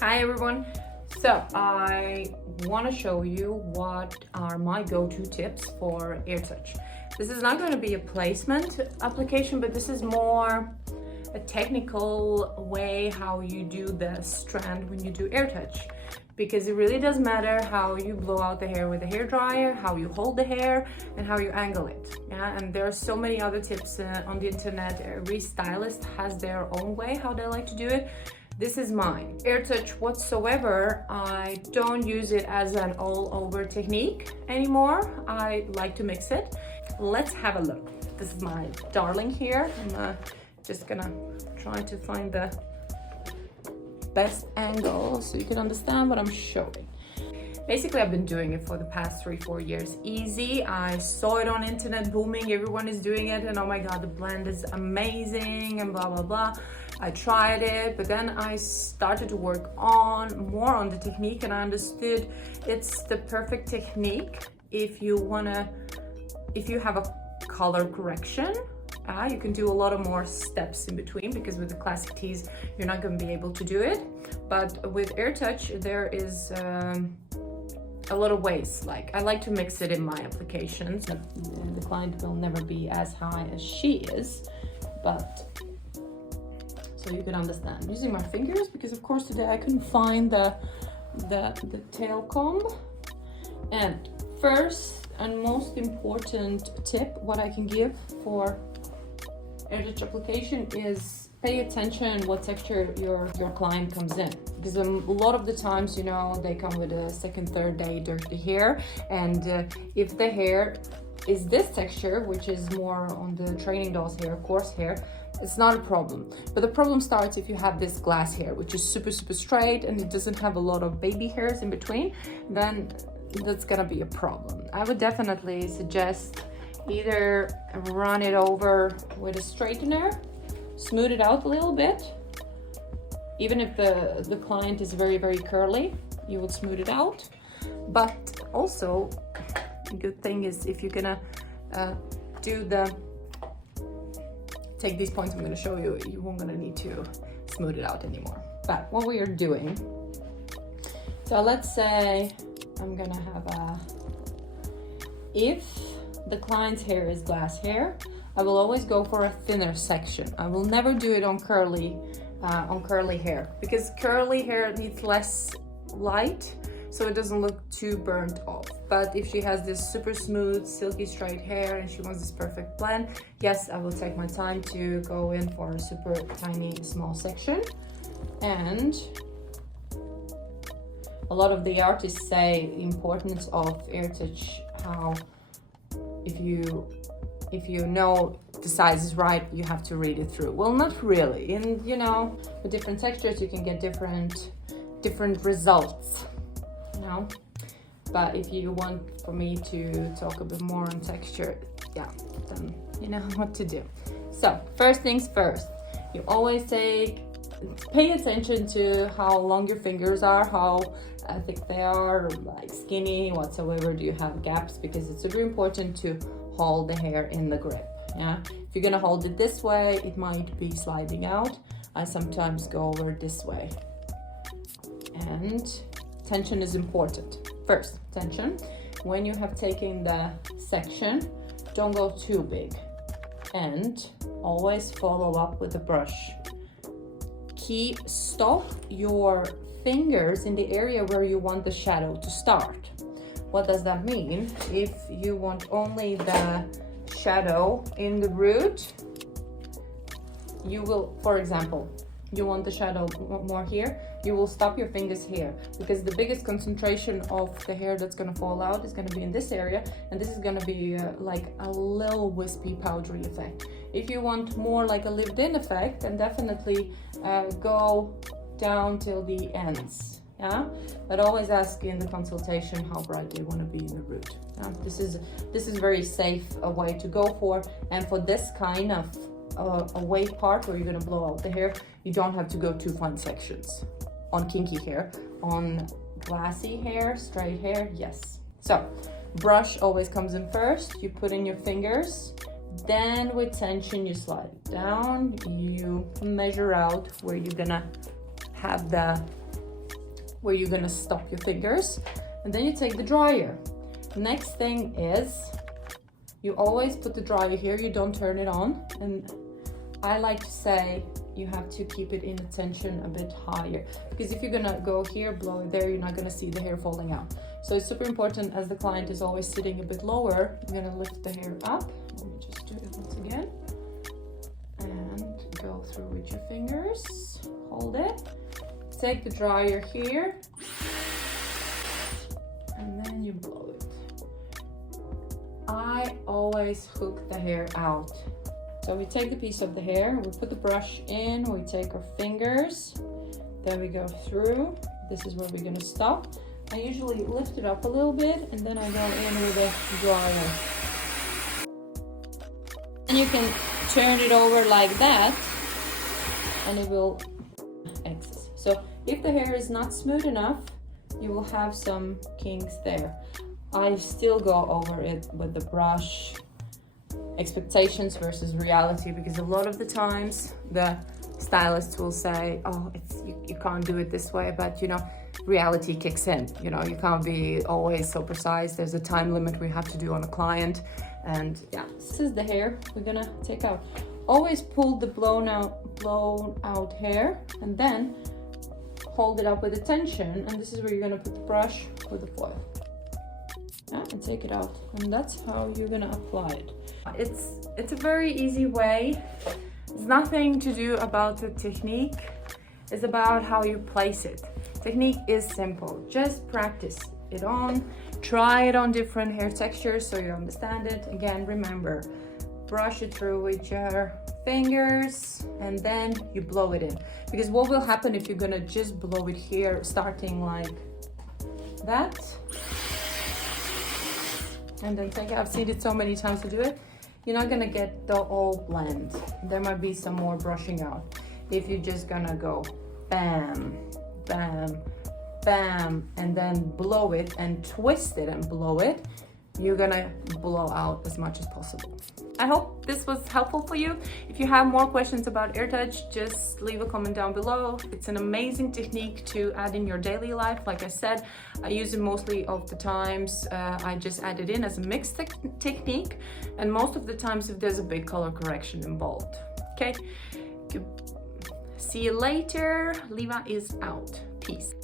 Hi everyone. So I want to show you what are my go-to tips for Airtouch. This is not going to be a placement application, but this is more a technical way how you do the strand when you do Airtouch, because it really does matter how you blow out the hair with a hair dryer, how you hold the hair, and how you angle it. Yeah, and there are so many other tips on the internet. Every stylist has their own way how they like to do it. This is mine. Airtouch whatsoever, I don't use it as an all-over technique anymore. I like to mix it. Let's have a look. This is my darling here. I'm just gonna try to find the best angle so you can understand what I'm showing. Basically, I've been doing it for the past 3-4 years. Easy. I saw it on internet booming. Everyone is doing it, and oh my god, the blend is amazing and blah blah blah. I tried it, but then I started to work more on the technique, and I understood it's the perfect technique if you have a color correction. You can do a lot of more steps in between, because with the classic tees, you're not going to be able to do it. But with Airtouch, there is a lot of ways. Like, I like to mix it in my applications. The client will never be as high as she is, but so you can understand. I'm using my fingers because of course today I couldn't find the tail comb. And first and most important tip what I can give for Airtouch application is pay attention what texture your client comes in, because a lot of the times, you know, they come with a second, third day dirty hair, and if the hair is this texture, which is more on the training dolls hair, coarse hair, it's not a problem. But the problem starts if you have this glass hair, which is super straight and it doesn't have a lot of baby hairs in between, then that's gonna be a problem. I would definitely suggest either run it over with a straightener, smooth it out a little bit. Even if the client is very curly, you would smooth it out. But also, a good thing is if you're gonna take these points I'm going to show you, you won't gonna need to smooth it out anymore. But what we are doing, so let's say I'm gonna have if the client's hair is glass hair, I will always go for a thinner section. I will never do it on curly hair, because curly hair needs less light, so it doesn't look too burnt off. But if she has this super smooth, silky straight hair and she wants this perfect blend, yes, I will take my time to go in for a super tiny, small section. And a lot of the artists say the importance of Airtouch, how if you know the size is right, you have to read it through. Well, not really. And you know, with different textures, you can get different results. No, but if you want for me to talk a bit more on texture, yeah, then you know what to do. So first things first, you always pay attention to how long your fingers are, how thick they are, like skinny, whatsoever. Do you have gaps? Because it's super important to hold the hair in the grip. Yeah, if you're gonna hold it this way, it might be sliding out. I sometimes go over this way, and tension is important. First, tension. When you have taken the section, don't go too big, and always follow up with a brush. Stop your fingers in the area where you want the shadow to start. What does that mean? If you want only the shadow in the root, you will, for example, you want the shadow more here, you will stop your fingers here, because the biggest concentration of the hair that's going to fall out is going to be in this area, and this is going to be like a little wispy powdery effect. If you want more like a lived-in effect, then definitely go down till the ends. Yeah, but always ask in the consultation how bright they want to be in the root. This is very safe a way to go for, and for this kind of a wave part where you're going to blow out the hair, you don't have to go too fine sections. On kinky hair, on glassy hair, straight hair, yes. So brush always comes in first. You put in your fingers, then with tension you slide it down, you measure out where you're gonna have the where you're gonna stop your fingers, and then you take the dryer. Next thing is you always put the dryer here, you don't turn it on, and I like to say you have to keep it in a tension a bit higher, because if you're gonna go here, blow it there, you're not gonna see the hair falling out. So it's super important, as the client is always sitting a bit lower, you're gonna lift the hair up. Let me just do it once again. And go through with your fingers, hold it. Take the dryer here, and then you blow it. I always hook the hair out. So we take the piece of the hair, we put the brush in, we take our fingers, then we go through. This is where we're gonna stop. I usually lift it up a little bit, and then I go in with a dryer. And you can turn it over like that, and it will excess. So if the hair is not smooth enough, you will have some kinks there. I still go over it with the brush, expectations versus reality, because a lot of the times the stylists will say, oh, you can't do it this way, but you know, reality kicks in. You know, you can't be always so precise. There's a time limit we have to do on a client. And yeah, this is the hair we're gonna take out. Always pull the blown out hair, and then hold it up with a tension, and this is where you're gonna put the brush with the foil. Yeah, and take it out, and that's how you're gonna apply it. It's a very easy way. It's nothing to do about the technique. It's about how you place it. Technique is simple. Just practice it on. Try it on different hair textures so you understand it. Again, remember, brush it through with your fingers, and then you blow it in. Because what will happen if you're gonna just blow it here, starting like that, and then take it, I've seen it so many times to do it, you're not gonna get the whole blend. There might be some more brushing out. If you're just gonna go bam, bam, bam, and then blow it and twist it and blow it, you're gonna blow out as much as possible. I hope this was helpful for you. If you have more questions about Airtouch, just leave a comment down below. It's an amazing technique to add in your daily life. Like I said, I use it mostly of the times. I just add it in as a mixed technique, and most of the times if there's a big color correction involved. Okay, see you later. Liva is out. Peace.